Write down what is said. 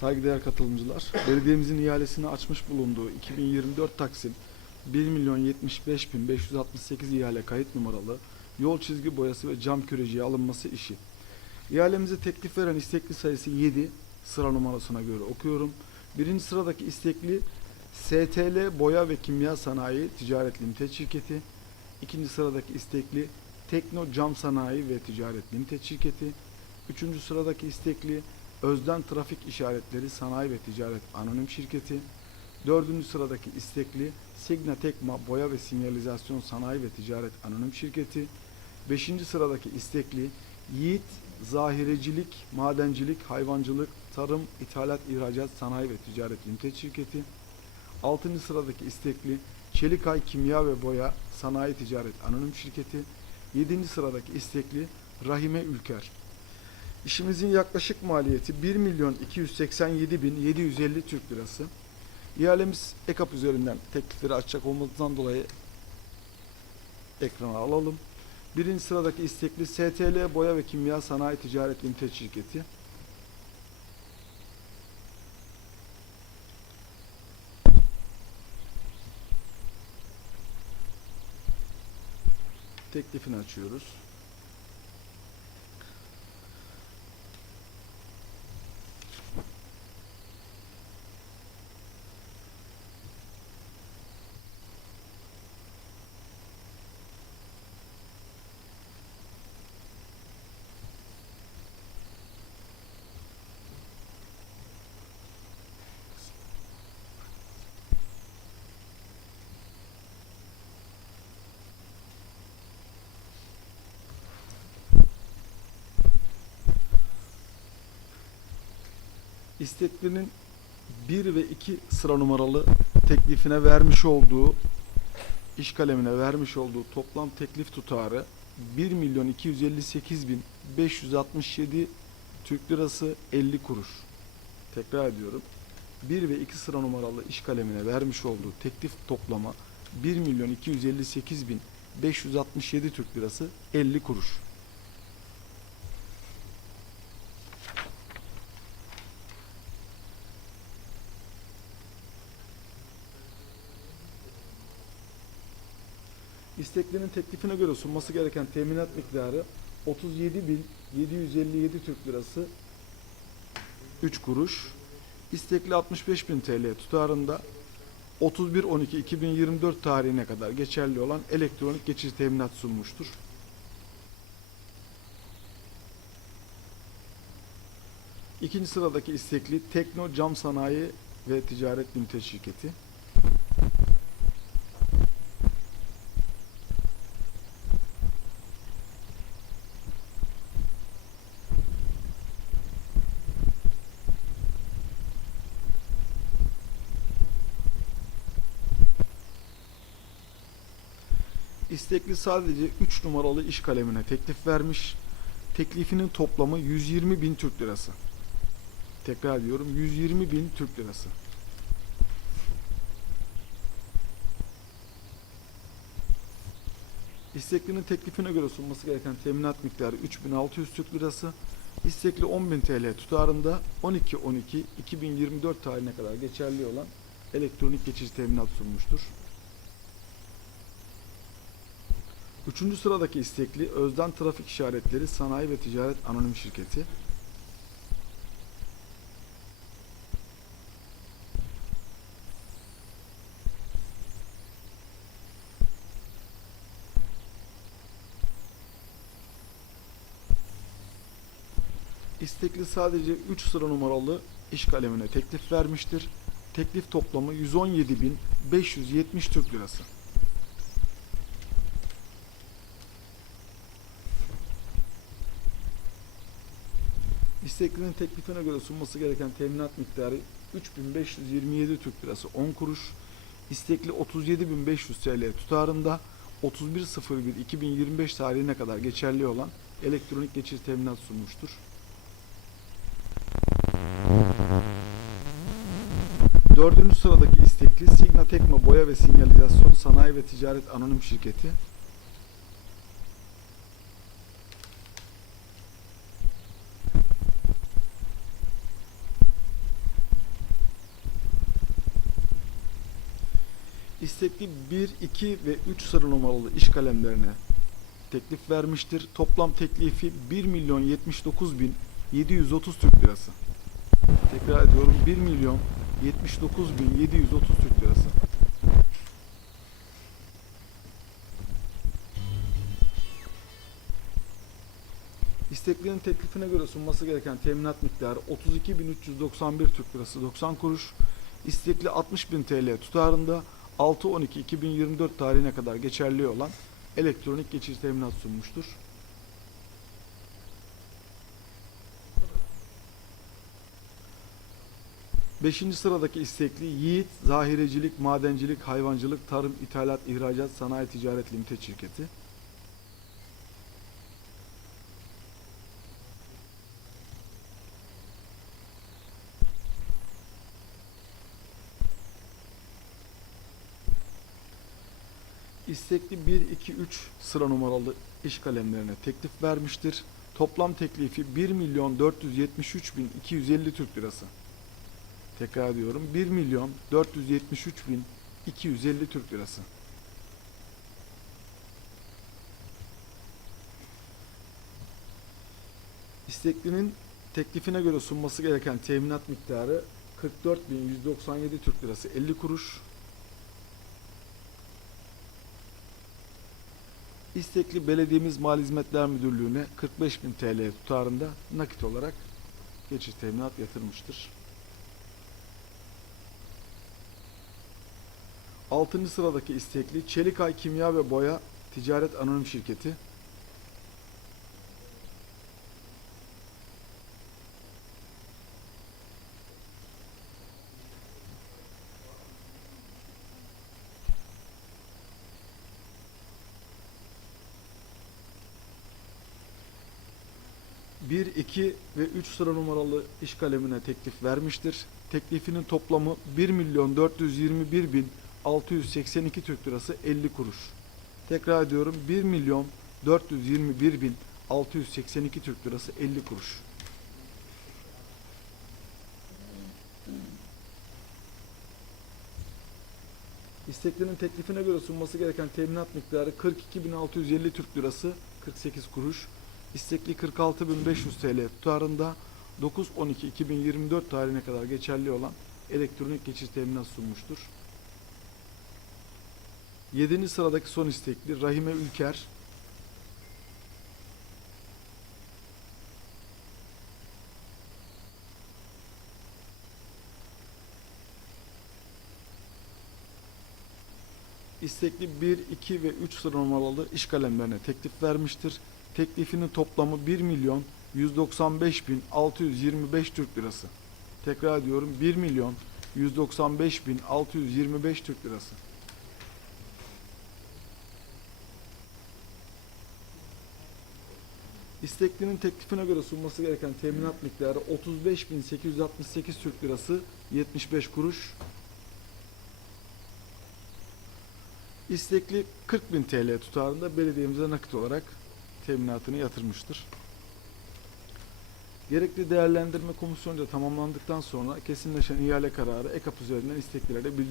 Saygıdeğer katılımcılar, belediyemizin ihalesini açmış bulunduğu 2024 Taksim 1 milyon 75 bin 568 ihale kayıt numaralı yol çizgi boyası ve cam küreciye alınması işi. İhalemize teklif veren istekli sayısı 7 sıra numarasına göre okuyorum. Birinci sıradaki istekli STL Boya ve Kimya Sanayi Ticaret Limited Şirketi. İkinci sıradaki istekli Tekno Cam Sanayi ve Ticaret Limited Şirketi. Üçüncü sıradaki istekli Özden Trafik İşaretleri Sanayi ve Ticaret Anonim Şirketi. Dördüncü sıradaki istekli Signa Tekma Boya ve Sinyalizasyon Sanayi ve Ticaret Anonim Şirketi. Beşinci sıradaki istekli Yiğit Zahirecilik, Madencilik, Hayvancılık, Tarım, İthalat, İhracat Sanayi ve Ticaret Limited Şirketi. Altıncı sıradaki istekli Çelikay Kimya ve Boya Sanayi Ticaret Anonim Şirketi. Yedinci sıradaki istekli Rahime Ülker. İşimizin yaklaşık maliyeti 1 milyon 287 bin 750 Türk lirası. İhalemiz EKAP üzerinden teklifleri açacak olmadığından dolayı ekrana alalım. Birinci sıradaki istekli STL Boya ve Kimya Sanayi Ticaret Limited Şirketi. Teklifini açıyoruz. İsteklinin 1 ve 2 sıra numaralı teklifine vermiş olduğu iş kalemine vermiş olduğu toplam teklif tutarı 1 milyon 258 bin 567 Türk lirası 50 kuruş. Tekrar ediyorum. 1 ve 2 sıra numaralı iş kalemine vermiş olduğu teklif toplama 1 milyon 258 bin 567 Türk lirası 50 kuruş. İsteklerin teklifine göre sunması gereken teminat miktarı 37.757 Türk Lirası 3 kuruş. İstekli 65.000 TL tutarında 31.12.2024 tarihine kadar geçerli olan elektronik geçici teminat sunmuştur. İkinci sıradaki istekli Tekno Cam Sanayi ve Ticaret Limited Şirketi. İstekli sadece 3 numaralı iş kalemine teklif vermiş. Teklifinin toplamı 120 bin Türk lirası. Tekrar ediyorum 120 bin Türk lirası. İsteklinin teklifine göre sunması gereken teminat miktarı 3600 Türk lirası. İstekli 10.000 TL tutarında 12-12-2024 tarihine kadar geçerli olan elektronik geçici teminat sunmuştur. Üçüncü sıradaki istekli Özden Trafik İşaretleri Sanayi ve Ticaret Anonim Şirketi. İstekli sadece 3 sıra numaralı iş kalemine teklif vermiştir. Teklif toplamı 117.570 Türk Lirası. İsteklinin teklifine göre sunması gereken teminat miktarı 3527 Türk Lirası 10 kuruş. İstekli 37500 TL tutarında 31.01.2025 tarihine kadar geçerli olan elektronik geçici teminat sunmuştur. Dördüncü sıradaki istekli Signa Tekma Boya ve Sinyalizasyon Sanayi ve Ticaret Anonim Şirketi. İstekli 1, 2 ve 3 sıra numaralı iş kalemlerine teklif vermiştir. Toplam teklifi 1 milyon 79 bin 730 Türk lirası. Tekrar ediyorum 1 milyon 79 bin 730 Türk lirası. İsteklinin teklifine göre sunması gereken teminat miktarı 32.391 Türk lirası 90 kuruş. İstekli 60.000 TL tutarında 6-12-2024 tarihine kadar geçerli olan elektronik geçici teminat sunmuştur. Beşinci sıradaki istekli Yiğit Zahirecilik, Madencilik, Hayvancılık, Tarım, İthalat, İhracat, Sanayi Ticaret Limited şirketi. İstekli 1, 2, 3 sıra numaralı iş kalemlerine teklif vermiştir. Toplam teklifi 1 milyon 473 bin 250 Türk lirası. Tekrar ediyorum 1 milyon 473 bin 250 Türk lirası. İsteklinin teklifine göre sunması gereken teminat miktarı 44.197 Türk lirası 50 kuruş. İstekli Belediyemiz Mali Hizmetler Müdürlüğü'ne 45.000 TL tutarında nakit olarak geçiş teminat yatırmıştır. 6. sıradaki istekli Çelikay Kimya ve Boya Ticaret Anonim Şirketi. Bir, iki ve 3 sıra numaralı iş kalemine teklif vermiştir. Teklifinin toplamı 1 milyon 421 bin 682 Türk lirası 50 kuruş. Tekrar ediyorum 1 milyon 421 bin 682 Türk lirası 50 kuruş. İsteklerin teklifine göre sunması gereken teminat miktarı 42.650 Türk lirası 48 kuruş. İstekli 46.500 TL tutarında 9-12-2024 tarihine kadar geçerli olan elektronik geçiş teminat sunmuştur. 7. sıradaki son istekli Rahime Ülker. İstekli 1, 2 ve 3 sıra numaralı iş kalemlerine teklif vermiştir. Teklifinin toplamı 1 milyon 195 bin 625 Türk lirası. Tekrar ediyorum 1 milyon 195 bin 625 Türk lirası. İsteklinin teklifine göre sunması gereken teminat miktarı 35.868 Türk lirası 75 kuruş. İstekli 40.000 TL tutarında belediyemize nakit olarak teminatını yatırmıştır. Gerekli değerlendirme komisyonca tamamlandıktan sonra kesinleşen ihale kararı EKAP üzerinden isteklilere bildirilir.